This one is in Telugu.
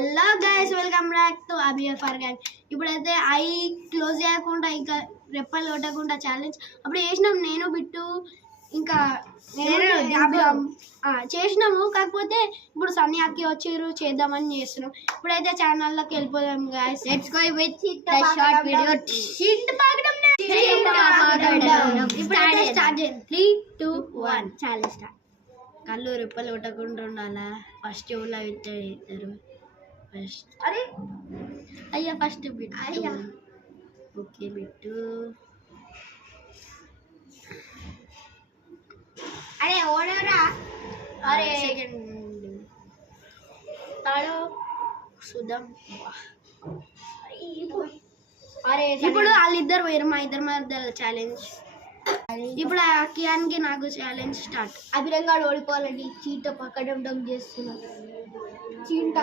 Hello guys, welcome back to Abiyar Farhan. ఇప్పుడైతే ఐ క్లోజ్ చేయకుండా ఇంకా రెప్పలు కొట్టకుండా ఛాలెంజ్ అప్పుడు చేసినాం. నేను బిట్టు ఇంకా చేసినాము. కాకపోతే ఇప్పుడు సన్నీ అక్కి వచ్చారు, చేద్దామని చేస్తున్నాం. ఇప్పుడైతే ఛానల్లోకి వెళ్ళిపోదాం guys. Let's go with the short video. ఇప్పుడైతే స్టార్ట్ చేయండి. 3, 2, 1 ఛాలెంజ్ స్టార్ట్. కళ్ళు రెప్పలు కొట్టకుండా ఉండాలా. ఫస్ట్ ఎవరు విత్తారు ఫస్ట్. అరే అయ్యా ఫస్ట్ బిట్. అయ్యా ఓకే బిట్టు. అరే ఓడరా. అరే సెకండ్ తాడో సుధం. అరే ఇప్పుడు వాళ్ళిద్దరు పోయారు, మా ఇద్దరు మధ్య ఛాలెంజ్. ఇప్పుడు కియాన్కి నాకు ఛాలెంజ్ స్టార్ట్. అభిరంగా ఓడిపోవాలండి. చీట పక్కడం చేస్తున్నారు. చీట